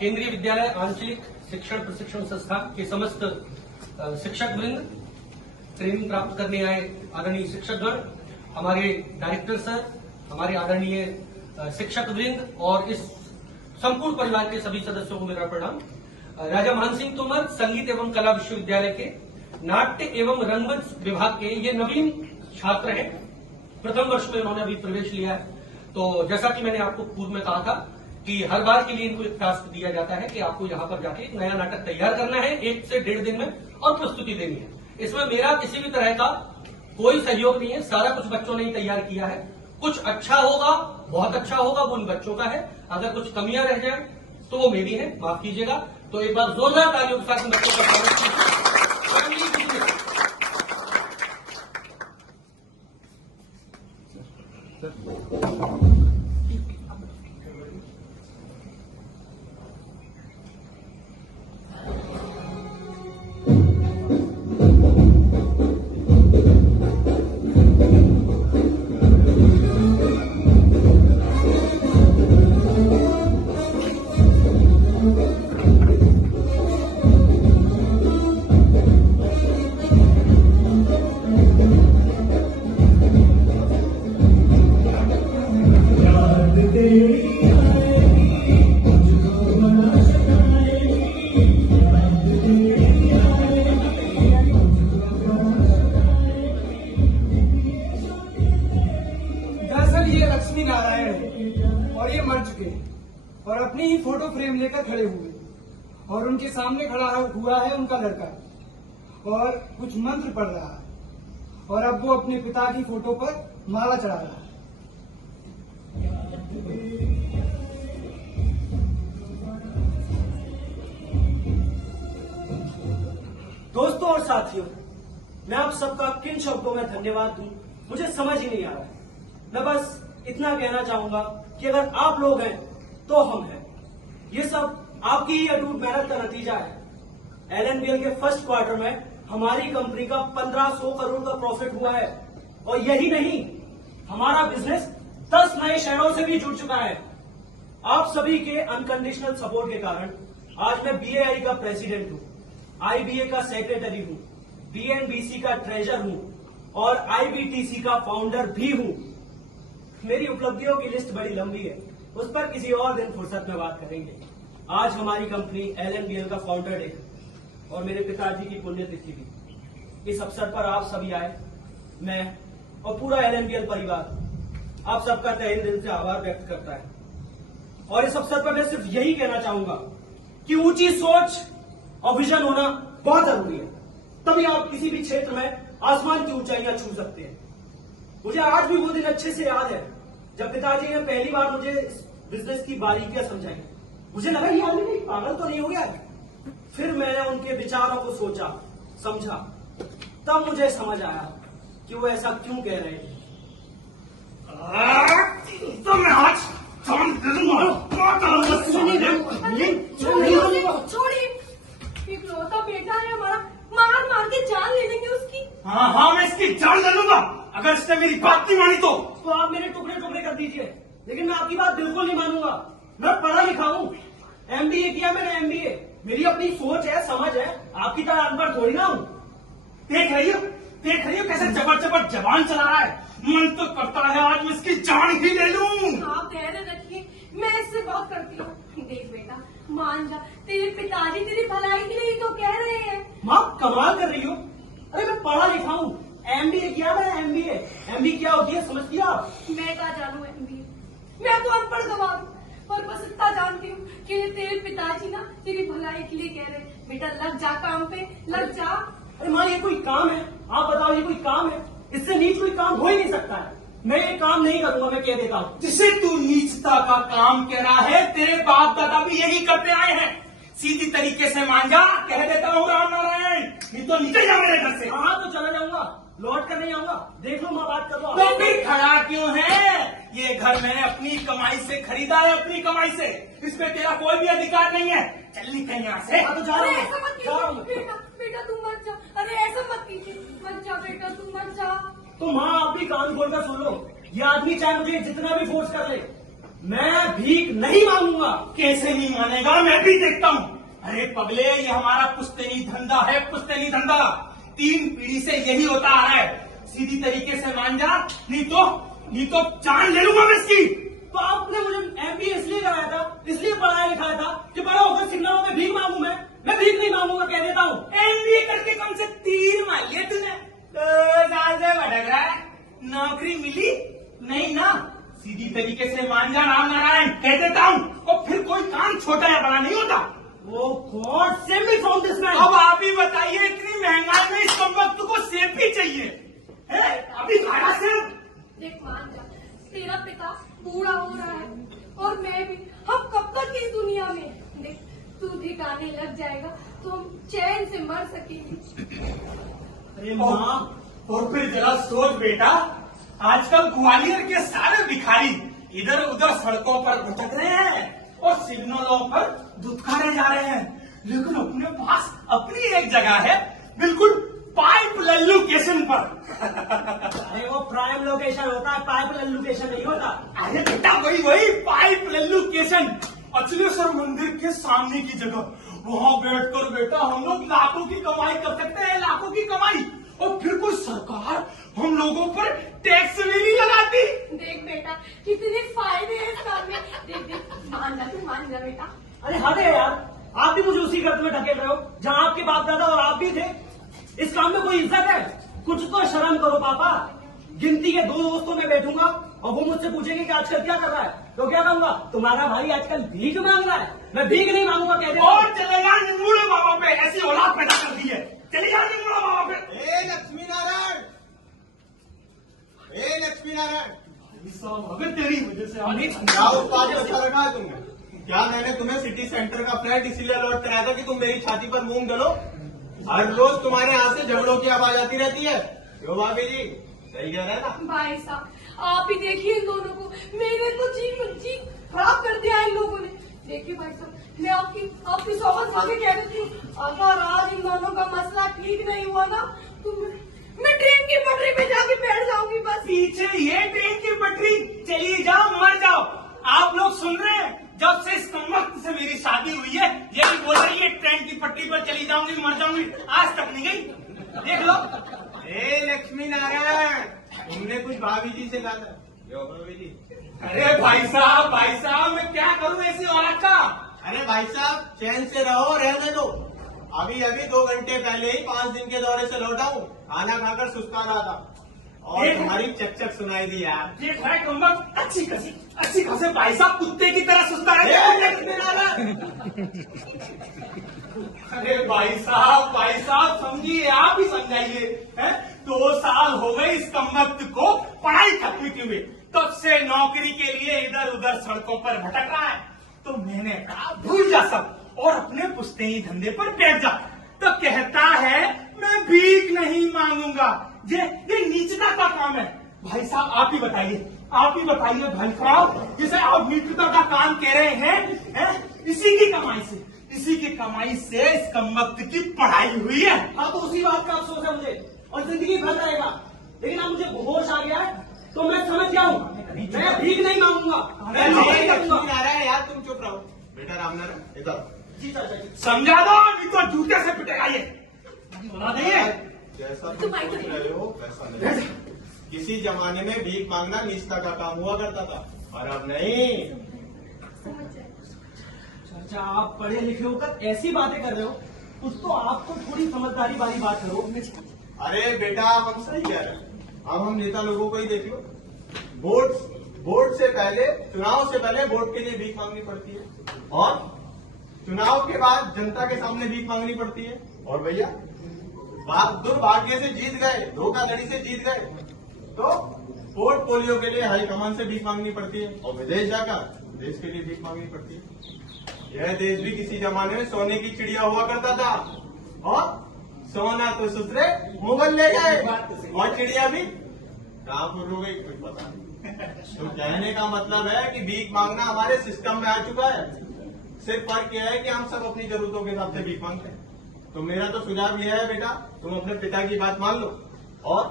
केंद्रीय विद्यालय आंचलिक शिक्षण प्रशिक्षण संस्थान के समस्त शिक्षक वृंद, ट्रेनिंग प्राप्त करने आए आदरणीय शिक्षकगण, हमारे डायरेक्टर सर, हमारे आदरणीय शिक्षक वृंद और इस संपूर्ण परिवार के सभी सदस्यों को मेरा प्रणाम। राजा मानसिंह तोमर संगीत एवं कला विश्वविद्यालय के नाट्य एवं रंगमंच विभाग के ये नवीन छात्र हैं। प्रथम वर्ष में उन्होंने अभी प्रवेश लिया है। तो जैसा कि मैंने आपको पूर्व में कहा था कि हर बार के लिए इनको एक टास्क दिया जाता है कि आपको यहाँ पर जाके एक नया नाटक तैयार करना है 1 से 1.5 दिन में और प्रस्तुति देनी है। इसमें मेरा किसी भी तरह का कोई सहयोग नहीं है, सारा कुछ बच्चों ने ही तैयार किया है। कुछ अच्छा होगा, बहुत अच्छा होगा, वो उन बच्चों का है। अगर कुछ कमियां रह जाए तो वो मेरी है, माफ कीजिएगा। तो एक बार जोरदार तालियों के साथ इन बच्चों का स्वागत कीजिए। ये लक्ष्मी नारायण है और ये मर चुके हैं और अपनी ही फोटो फ्रेम लेकर खड़े हुए और उनके सामने खड़ा हुआ है उनका लड़का और कुछ मंत्र पढ़ रहा है और अब वो अपने पिता की फोटो पर माला चढ़ा रहा है। दोस्तों और साथियों, मैं आप सबका किन शब्दों में धन्यवाद दूं मुझे समझ ही नहीं आ रहा है। मैं बस इतना कहना चाहूंगा कि अगर आप लोग हैं तो हम हैं। ये सब आपकी ही अटूट मेहनत का नतीजा है। एलएनबीएल के फर्स्ट क्वार्टर में हमारी कंपनी का 1500 करोड़ का प्रॉफिट हुआ है और यही नहीं, हमारा बिजनेस 10 नए शहरों से भी जुड़ चुका है। आप सभी के अनकंडीशनल सपोर्ट के कारण आज मैं बीएआई का प्रेसिडेंट हूं, आईबीए का सेक्रेटरी हूं, बीएनबीसी का ट्रेजर हूं और आईबीटीसी का फाउंडर भी हूं। मेरी उपलब्धियों की लिस्ट बड़ी लंबी है, उस पर किसी और दिन फुर्सत में बात करेंगे। आज हमारी कंपनी एलएनबीएल का फाउंडर डे और मेरे पिताजी की पुण्यतिथि भी। इस अवसर पर आप सभी आए, मैं और पूरा एलएनबीएल परिवार आप सबका तहे दिल से आभार व्यक्त करता है। और इस अवसर पर मैं सिर्फ यही कहना चाहूंगा कि ऊंची सोच और विजन होना बहुत जरूरी है, तभी आप किसी भी क्षेत्र में आसमान की ऊंचाइयां छू सकते हैं। मुझे आज भी वो दिन अच्छे से याद है जब पिताजी ने पहली बार मुझे इस बिजनेस की बारीकियां समझाई। मुझे लगा ये आदमी कहीं पागल तो नहीं हो गया। फिर मैंने उनके विचारों को सोचा, समझा, तब मुझे समझ आया कि वो ऐसा क्यों कह रहे थे। तो मैं आज छोड़िए, इकलौता बेटा है हमारा, मार मार के जान ले लेंगे उसकी। हाँ, मैं इसकी जान ले लूंगा अगर इसने मेरी बात नहीं मानी तो आप मेरे टुकड़े टुकड़े कर दीजिए, लेकिन मैं आपकी बात बिल्कुल नहीं मानूंगा। मैं पढ़ा लिखा हूँ, एमबीए किया मैंने, एमबीए। मेरी अपनी सोच है, समझ है, आपकी तरह अनपढ़ थोड़ी ना हूँ। देख रही हो कैसे जबर जबर जबान चला रहा है। मन तो करता है आज मैं इसकी जान ही ले लूं। आप धैर्य रखिए, मैं इससे बहुत करती हूँ। देख बेटा, मान जा, तेरे पिताजी तेरी भलाई के लिए ही तो कह रहे हैं। माँ कमाल कर रही हो। अरे मैं पढ़ा लिखा हूँ, एमबीए किया मैं, एमबीए क्या होती है समझती हो आप? मैं क्या जानू एमबीए, मैं तो अनपढ़ गवार हूँ, पर बस इतना जानती हूँ कि तेरे पिताजी ना तेरी भलाई के लिए कह रहे हैं। बेटा लग जा काम पे, लग जा। अरे माँ ये कोई काम है? आप बताओ ये कोई काम है? इससे नीच कोई काम हो ही नहीं सकता है। मैं ये काम नहीं करूंगा, मैं कह देता हूँ। जिसे तू नीचता का काम कह रहा है, तेरे बाप दादा भी यही करते आए हैं। सीधी तरीके से मान जा, कह देता हूँ राम नारायण, नहीं तो निकल जा मेरे घर से। हाँ तो चला जाऊंगा, लौट कर नहीं आऊंगा। देख लो माँ, बात कर लो। तो फिर खड़ा क्यों है? ये घर मैंने अपनी कमाई से खरीदा है, अपनी कमाई से। इसमें तेरा कोई भी अधिकार नहीं है। चल निकल यहाँ से। हाँ तो जा अरे रहा ऐसा मत हूँ। कीजिए बेटा, बेटा तुम मत जा। अरे ऐसा मत कीजिए, मत जा बेटा, तुम मत जा। तो माँ आप भी कान खोलकर सुन लो, ये आदमी चाहे मुझे जितना भी फोर्स कर ले, मैं भीख नहीं मांगूंगा। कैसे नहीं मानेगा, मैं भी देखता हूँ। अरे पगले, ये हमारा पुश्तैनी धंधा है, पुश्तैनी धंधा। 3 पीढ़ी से यही होता आ रहा है। सीधी तरीके से मान जा, नहीं तो जान ले लूंगा मैं इसकी। तो आपने मुझे MBA इसलिए कराया था, इसलिए पढ़ाया लिखाया था कि बड़ा होकर सिग्नलों में भीख मांगू। मैं भीख नहीं मांगूंगा, कह देता हूँ। MBA करके कम से 3 मार लिए तूने, 2 साल से भटक रहा है, नौकरी मिली नहीं ना। सीधी तरीके से मान जा राम नारायण, कह देता हूँ। और फिर कोई काम छोटा या बड़ा नहीं होता। वो God save me from this man. अब आप ही बताइए, इतनी महंगाई में इस वक्त को सेब भी चाहिए है? अभी खाना सेब। देख मान जा, तेरा पिता बूढ़ा हो रहा है और मैं भी, हम कब तक इस दुनिया में। देख तू ठिकाने लग जाएगा तो हम चैन से मर सकेंगे। अरे माँ, और फिर जरा सोच बेटा, आजकल ग्वालियर के सारे भिखारी इधर उधर सड़कों पर भटक रहे हैं और सिग्नलों पर धुतकारे जा रहे हैं, लेकिन अपने पास अपनी एक जगह है, बिल्कुल पाइप लोकेशन पर। अरे वो प्राइम लोकेशन होता है, पाइप लोकेशन नहीं होता। अरे बेटा वही पाइप लोकेशन, अचलेश्वर मंदिर के सामने की जगह। वहाँ बैठकर बेटा हम लोग लाखों की कमाई कर सकते हैं, लाखों की कमाई। और फिर कोई सरकार हम लोगों पर टैक्स भी नहीं लगाती। देख बेटा कितने फायदे हैं इस काम में। देख मान जा, तू मान जा बेटा। अरे हद है यार, आप भी मुझे उसी गर्त में ढकेल रहे हो जहाँ आपके बाप दादा और आप भी थे। इस काम में कोई इज्जत है? कुछ तो शर्म करो पापा। गिनती के 2 दोस्तों में बैठूंगा और वो मुझसे पूछेंगे कि आजकल क्या कर रहा है, तो क्या कहूंगा, तुम्हारा भाई आजकल भीख मांग रहा है। मैं भीख नहीं मांगूंगा, कह दे। और चलेगा निमूड़े बाबा पे, ऐसी औलाद पैदा कर दी है। चले जा निमूड़ा बाबा पे। ए लक्ष्मी नारायण, अगर तेरी वजह से हम क्या उत्पाद अच्छा रखा है तुमने? क्या मैंने तुम्हें सिटी सेंटर का फ्लैट इसीलिए अलॉट कराया था कि तुम मेरी छाती पर मूंग डालो? हर रोज तुम्हारे यहाँ से झगड़ों की आवाज आती रहती है। क्यों भाभी जी, सही कह रहे हैं ना? भाई साहब आप ही देखिए इन दोनों को, मेरे तो जी खराब कर दिया इन लोगों ने। देखिए भाई साहब, मैं आपकी सौगत खा के कह देती हूँ, अगर आज इन दोनों का मसला ठीक नहीं हुआ ना तो मैं ट्रेन की पटरी पे जाके बैठ जाऊंगी बस। पीछे ये ट्रेन की पटरी, चली जाओ मर जाओ। आप लोग सुन रहे हैं, जब से इस कमबख्त से मेरी शादी हुई है ये भी बोल रही है ट्रेन की पटरी पर चली जाऊंगी मर जाऊंगी, आज तक नहीं गई। देख लो। ए लक्ष्मी नारायण, तुमने कुछ भाभी जी से कहा था? यो भाभी जी, अरे भाई साहब मैं क्या करूं ऐसी औरत का। अरे भाई साहब चैन से रहो, रहने दो। अभी 2 घंटे पहले ही 5 दिन के दौरे से लौटा हूँ, खाना खाकर सुस्ता रहा था और तुम्हारी चकचक सुनाई दी यार। देख रहा है कमबख्त, अच्छी खासे भाई साहब कुत्ते की तरह सुस्ता ए है। लक्ष्मी नारायण, अरे भाई साहब समझिए, आप ही समझाइए। 2 साल हो गए इस कमबख्त को पढ़ाई खत्म किए हुए, तब से नौकरी के लिए इधर उधर सड़कों पर भटक रहा है। तो मैंने कहा भूल जा सब और अपने पुश्तैनी धंधे पर बैठ जा। तो कहता है मैं भीख नहीं मांगूंगा, ये नीचता का काम है। भाई साहब आप ही बताइए भाई साहब, जैसे आप नीचता का काम कह रहे हैं, इसी की कमाई से इस कमबख्त की पढ़ाई हुई है। हाँ तो उसी बात का अफसोस है मुझे और जिंदगी भर रहेगा। लेकिन अब मुझे होश आ गया है तो मैं समझ गया हूँ, मैं भीख नहीं मांगूंगा, मैं नौकरी ए करूंगा। लक्ष्मी नारायण यार, तुम चुप रहो। बेटा राम नारायण इधर। जी चाचा जी। समझा दो, नहीं तो जूते से पिटेगा ये। बता नहीं जैसा तुम सोच रहे हो वैसा नहीं। किसी जमाने में भीख मांगना नीचता का काम हुआ करता था और अब नहीं। चाचा आप पढ़े लिखे होकर ऐसी बातें कर रहे हो, कुछ तो आपको थोड़ी समझदारी वाली बात करो। अरे बेटा हम सही कह रहे हैं। अब हम नेता लोगों को ही देख लो, वोट से पहले, चुनाव से पहले वोट के लिए भीख मांगनी पड़ती है और चुनाव के बाद जनता के सामने भीख मांगनी पड़ती है। और भैया दुर्भाग्य से जीत गए, धोखाधड़ी से जीत गए तो पोर्टफोलियो के लिए हाईकमान से भीख मांगनी पड़ती है और विदेश जाकर देश के लिए भीख मांगनी पड़ती है। यह देश भी किसी जमाने में सोने की चिड़िया हुआ करता था और सोना तो ससुरे मुगल ले गए और चिड़िया भी कहाँ पर हो गई कोई पता नहीं। तो कहने का मतलब है कि भीख मांगना हमारे सिस्टम में आ चुका है। सिर्फ फर्क यह है कि हम सब अपनी जरूरतों के हिसाब से भीख मांगते हैं। तो मेरा तो सुझाव यह है बेटा, तुम अपने पिता की बात मान लो और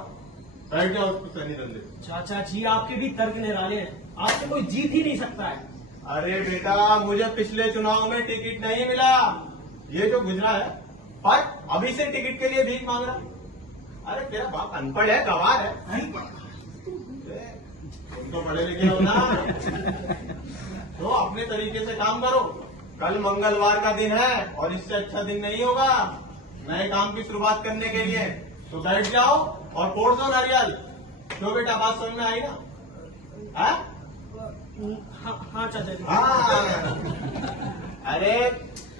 बैठ जाओ उस पुश्तैनी धंधे। चाचा जी आपके भी तर्क निराले हैं, आपसे कोई जीत ही नहीं सकता है। अरे बेटा, मुझे पिछले चुनाव में टिकट नहीं मिला, ये जो गुजरा है, पर अभी से टिकट के लिए भीख मांग रहा। अरे तेरा बाप अनपढ़ है, गवार है। तुम तो पढ़े लिखे हो ना, तो अपने तरीके से काम करो। कल मंगलवार का दिन है और इससे अच्छा दिन नहीं होगा नए काम की शुरुआत करने के लिए। तो बैठ जाओ और फोड़ दो नारियल। तो बेटा बात समझ में आई ना? हाँ चाचा जी। हाँ, अरे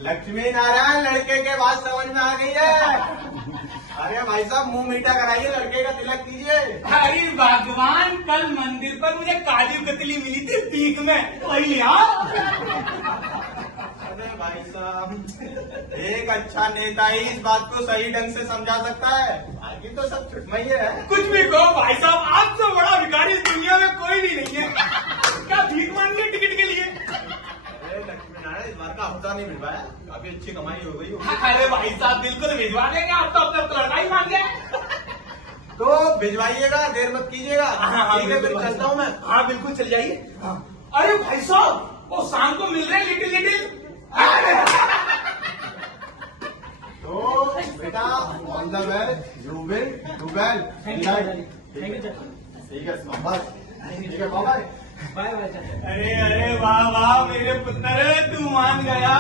लक्ष्मी नारायण लड़के के बात समझ में आ गई है। अरे भाई साहब, मुंह मीठा कराइए, लड़के का तिलक कीजिए। अरे भगवान, कल मंदिर पर मुझे काजू कतली मिली थी पीक में, वही लिया। अरे भाई साहब, एक अच्छा नेता ही इस बात को सही ढंग से समझा सकता है, बाकी तो सब छुटमैये है। कुछ भी कहो भाई साहब, आपसे बड़ा भिखारी इस दुनिया में कोई भी नहीं है। क्या भीख मांग लिए टिकट के लिए? अरे लक्ष्मी नारायण, इस बार का हफ्ता नहीं मिल पाया, काफी अच्छी कमाई हो गई होगी। अरे भाई साहब, बिल्कुल भिजवा देंगे, आप तो अपना लड़का ही मांग गए। तो भिजवाइएगा, देर मत कीजिएगा। हाँ, ठीक है, फिर बिल्कुल। चलता हूँ मैं। हाँ बिल्कुल, चल जाइए। अरे भाई साहब, वो शाम को मिल रहे हैं लिटिल लिटिल। तो बेटा, all the best, you will do well. Thank you चाचा। ठीक है, बस ठीक है, बाय। बाय बाय चाचा। अरे वाह वाह मेरे पुत्र, तू मान गया।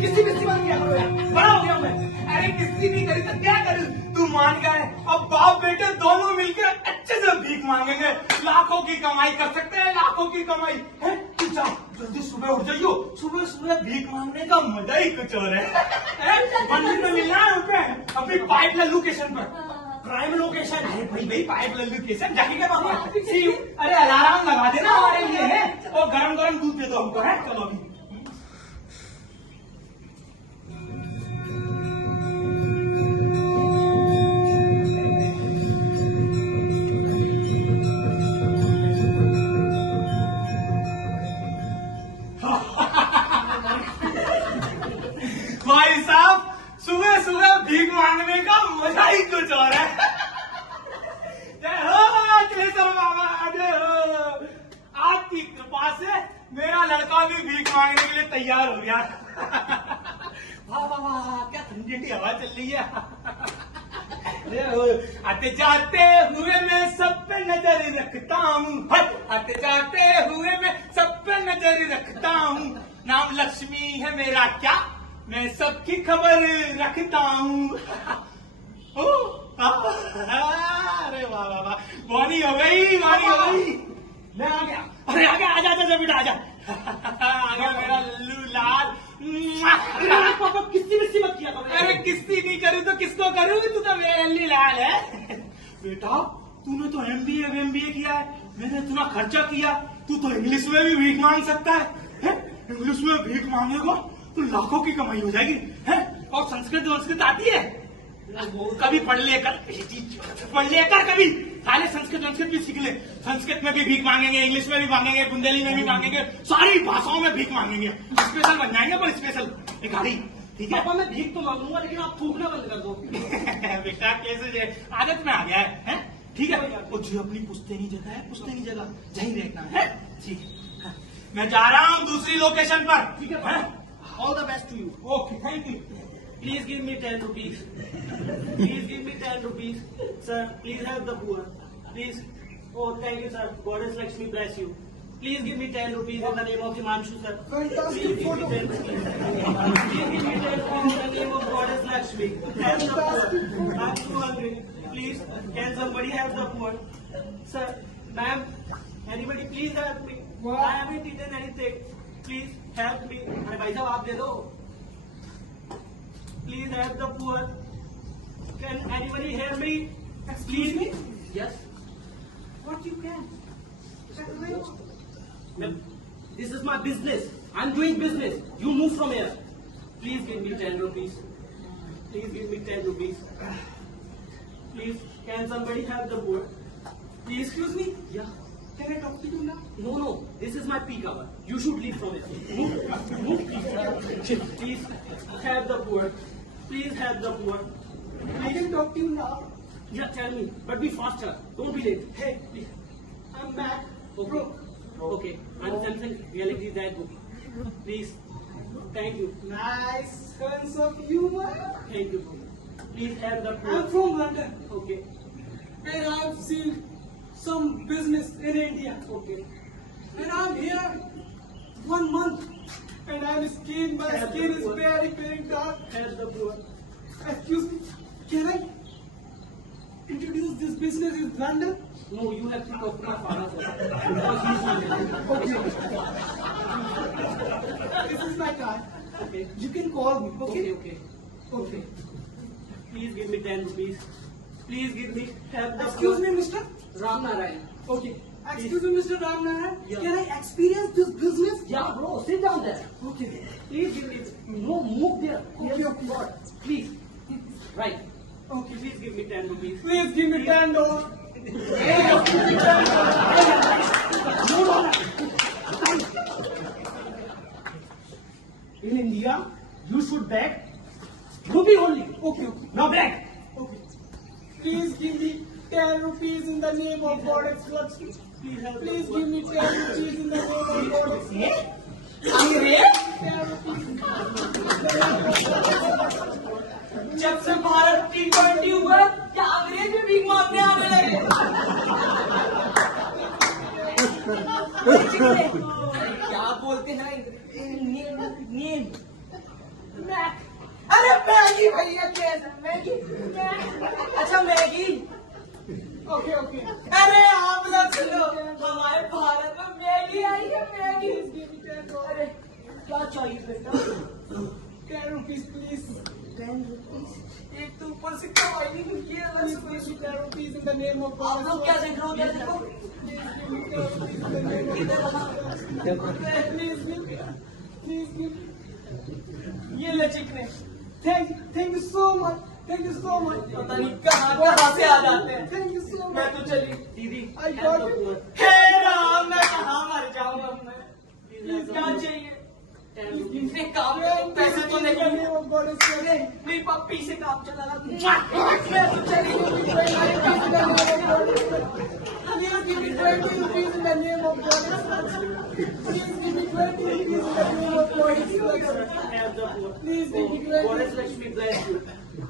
किसी बात क्या करो यार, बड़ा हो गया मैं। अरे किसी नहीं करी तो क्या करूं, तू मान गया है। अब बाप बेटे दोनों मिलकर अच्छे से भीख मांगेंगे, लाखों की कमाई कर सकते हैं, लाखों की कमाई है। तू जा, जल्दी सुबह उठ जाइयो, सुबह सुबह भीख मांगने का मजा ही कुछ और है। मंदिर में मिलना है रुपए, अभी पाइप लल्लू स्टेशन पर, प्राइम लोकेशन है। अरे भाई पाइप लल्लू स्टेशन जाके क्या बाबा। अरे अलार्म लगा देना हमारे लिए है, और गरम गरम दूध दे दो हमको, है। चलो अभी। भाई साहब, सुबह सुबह भीख मांगने का मजा ही कुछ और है। जय हो अखिलेश्वर बाबा, जय हो। आपकी कृपा से मेरा लड़का भी भीख मांगने के लिए तैयार हो गया। वाह वाह वाह, क्या ठंडी ठंडी हवा चल रही है। आते जाते हुए मैं सब पे नजर रखता हूँ, आते जाते हुए मैं सब पे नजर रखता हूँ। नाम लक्ष्मी है मेरा, क्या मैं सबकी खबर रखता हूँ। अरे वाह वाह वाह, वानी हो गई, वानी हो गई। मैं आ गया। अरे आजा आजा आजा बेटा, आजा। आ गया मेरा लल्लू लाल। पापा किस्ती मिस्ती मत किया करो। अरे किस्ती नहीं करूँ तो किसको करूँ, तू तो मेरा लल्लू लाल है। बेटा, तूने तो MBA किया है, मैंने इतना खर्चा किया, तू तो इंग्लिश में भी भीख मांग सकता है? इंग्लिश में भीख मांगेगा तो लाखों की कमाई हो जाएगी, है? और संस्कृत आती है? कभी पढ़ लेकर कभी सारे संस्कृत भी सीख ले। संस्कृत में भी भीख मांगेंगे, इंग्लिश में भी मांगेंगे, बुंदेली में भी मांगेंगे, सारी भाषाओं में भीख मांगेंगे। स्पेशल बन जाएंगे, पर स्पेशल एक गाड़ी। ठीक है पापा, मैं भीख तो मांगूंगा, लेकिन आप थूकना बंद कर दो। बेटा कैसे आदत में आ गया है? ठीक है, वो जो अपनी पुश्तैनी जगह है, पुश्तैनी जगह जहीं रहना है। ठीक है, मैं जा रहा हूँ दूसरी लोकेशन पर। ठीक है, all the best to you. Okay, thank you. Please give me 10 rupees. Please give me 10 rupees. Sir, please help the poor. Please. Oh, thank you, sir. Goddess Lakshmi bless you. Please give me 10 rupees in the name of Himanshu, sir. Please give me 10 rupees. Please give me 10 rupees in the name of Goddess Lakshmi. Help the poor. I'm too hungry. Please, can somebody help the poor? Sir, ma'am, anybody please help me. I haven't eaten anything. Please help me. अरे भाई साहब, आप दे दो. Please help the poor. Can anybody hear me? Excuse me? Yes. What you can? Ma'am, this is my business. I'm doing business. You move from here. Please give me 10 rupees. Please give me 10 rupees. Please, can somebody help the poor? Please, excuse me? Yeah. Can I talk to you now? No. This is my peak hour. You should leave from it. Move. Please, help the poor. Please help the poor. I can talk to you now. Yeah, tell me. But be faster. Don't be late. Hey, Please. I'm Matt. Okay. Okay. And Samsung Galaxy Z book. Please. Thank you. Nice sense of humor. Thank you. Please have the I'm proof. from London, Okay. and I've seen some business in India. Okay. And I'm here 1 month, and I'm skin. My skin is very, very dark. Have the proof. Excuse me, can I introduce this business in London? No, you have to talk to my father first. Because he's my manager. This is my card. Okay. You can call me. Okay. Okay. Okay. Please give me 10 rupees. Please give me. Have the Excuse proof. me, Mr. Ram Narayan. Okay. Excuse me, Mr. Ram Narayan. Yeah. Can I experience this business? Yeah, bro. Sit down there. Okay. Please give me. No, move there. Okay, Yes, okay. God. Please. Right. Okay. Please give me 10 rupees. Please give me $10. In India, you should beg rupee only. Okay, okay. Now beg. Okay. Please give me 10 rupees in the name of Goddess Lakshmi. Please help Please the give me 10 rupees in the name of Goddess Lakshmi. 10 rupees. जब से Bharat T20 हुआ क्या अंग्रेज भी भीख मांगने आने लगे क्या बोलते हैं नीम अरे मैगी भैया कैसे मैगी अच्छा मैगी Okay, okay. अरे आप लोग सुनो हमारे भारत में मैगी आई है मैगी Please give me $10. अरे क्या चाहिए बेटा 10 rupees, please. 10 रुपीस एक तो ऊपर से कमाई नहीं किया Please give me 10 rupees in the name of आप Goddess लोग क्या Lakshmi. देख रहे हो क्या देखो Please give me. ये लचिकने Thank you so much. Thank you so much. पता नहीं कहाँ से आ जाते हैं Thank you so मैं much. तो चली दीदी. I got it. हे राम मैं कहाँ मर जाऊंगा मैं क्या चाहिए इसने काम पैसे तो नहीं In the name of Goddess Lakshmi. मेरी पप्पी से काम चला रहा मैं तो चली Please give me 20 rupees in the name of Goddess Lakshmi. Please give me 20 rupees in the name of Goddess Lakshmi. Have the proof. Please give me 20. Goddess Lakshmi bless you.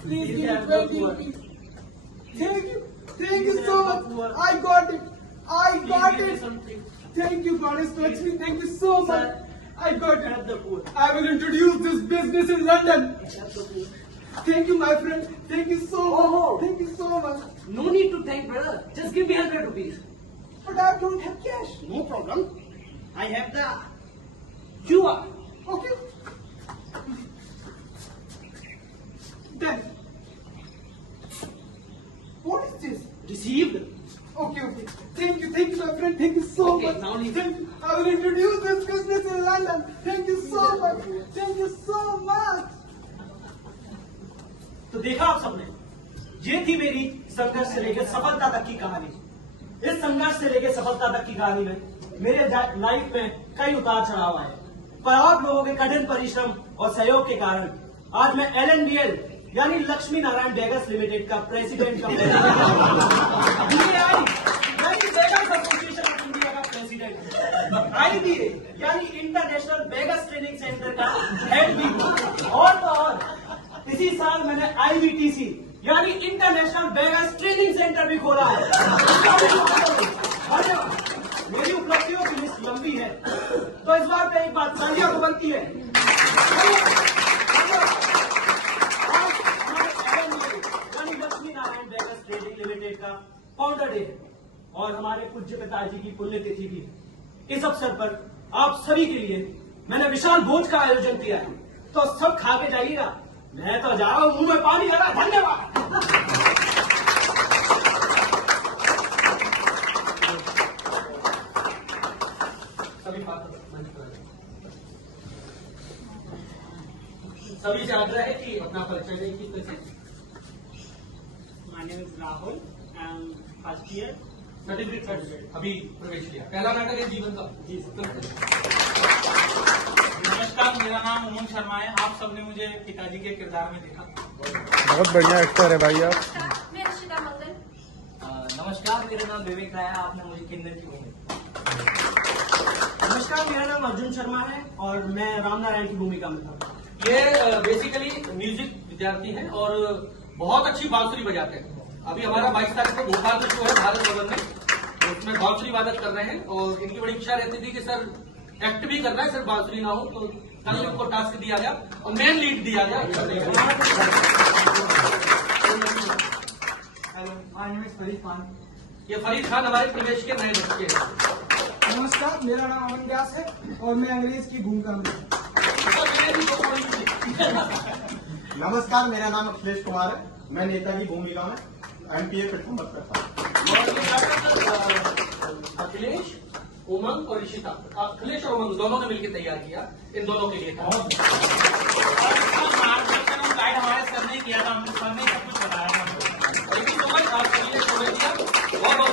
Please give me have the 20 poor. rupees. Thank you. Thank you so much. I got it. I got Please give me it. something. Thank you, Goddess Lakshmi. Thank you so much. I got it. Have the proof. I will introduce this business in London. Have the proof. Thank you, my friend. Thank you so much. Oh. Thank you so much. No need to thank, brother. Just give me 100 rupees. But I don't have cash. No problem. I have the QR. Okay. Then, what is this? Received. Okay, okay. Thank you, my friend. Thank you so Okay, much. now listen. Thank you. I will introduce this business in London. Thank you so much. Thank you so much. तो देखा आप सबने, ये थी मेरी संघर्ष से लेकर सफलता तक की कहानी। इस संघर्ष से लेकर सफलता तक की कहानी में मेरे लाइफ में कई उतार चढ़ाव आए, पर आप लोगों के कठिन परिश्रम और सहयोग के कारण आज मैं LNBL यानी लक्ष्मी नारायण बेगर्स लिमिटेड का प्रेसिडेंट का प्रेसिडेंट IBA यानी इंटरनेशनल बेगर्स ट्रेनिंग सेंटर का हेड भी और तो और इसी साल मैंने IBTC यानी इंटरनेशनल बेगर्स ट्रेनिंग सेंटर भी खोला है। मेरी उपलब्धियों की लिस्ट लंबी है, तो इस बार पे एक बात तालियां तो बनती है। यानी Lakshmi Narayan beggars trading limited का फाउंडर डे है और हमारे पूज्य पिताजी की पुण्यतिथि भी है। इस अवसर पर आप सभी के लिए मैंने विशाल भोज का आयोजन किया है, तो सब खा के जाइएगा। मैं तो जा रहा हूँ, मुंह में पानी आ रहा है। धन्यवाद। सभी से आग्रह है कि अपना परिचय दें किस तरह से। My name is Rahul. I'm first year. Certificate अभी प्रवेश लिया। पहला नाटक है जीवन का। जी नमस्कार, मेरा नाम उमंग शर्मा है। आप सबने मुझे पिताजी के किरदार में देखा। बहुत बढ़िया एक्टर है भाई आप। मैं रशिका मंगल नमस्कार, मेरा नाम विवेक राय है। आपने मुझे किन्नर की भूमिका। नमस्कार, मेरा नाम अर्जुन शर्मा है और मैं राम नारायण की भूमिका में था। ये बेसिकली म्यूजिक विद्यार्थी हैं और बहुत अच्छी बांसुरी बजाते हैं। अभी हमारा 22 तारीख को भोपाल में जो है भारत भवन में, उसमें बांसुरी वादक कर रहे हैं और इनकी बड़ी इच्छा रहती थी कि सर एक्ट भी करना है, सिर्फ बांसुरी ना हो, तो कल इनको टास्क दिया गया और मेन लीड दिया गया। Hello, my name is Farid Khan. ये फरीद खान हमारे प्रदेश के नए बच्चे हैं। नमस्कार, मेरा नाम अमन व्यास है और मैं अंग्रेज की भूमिका में हूँ। नमस्कार, मेरा नाम अखिलेश कुमार है, मैं नेता की भूमिका में एमपीए प्रथम पद करता हूँ। अखिलेश, उमंग और ऋषिता, अखिलेश और उमंग दोनों ने मिलकर तैयार किया, इन दोनों के लिए था। मार्गदर्शन और गाइड हमारे सर ने किया था, हमने सर ने सब कुछ बताया था। थैंक यू सो मच, आप सभी ने समय दिया, बहुत बहुत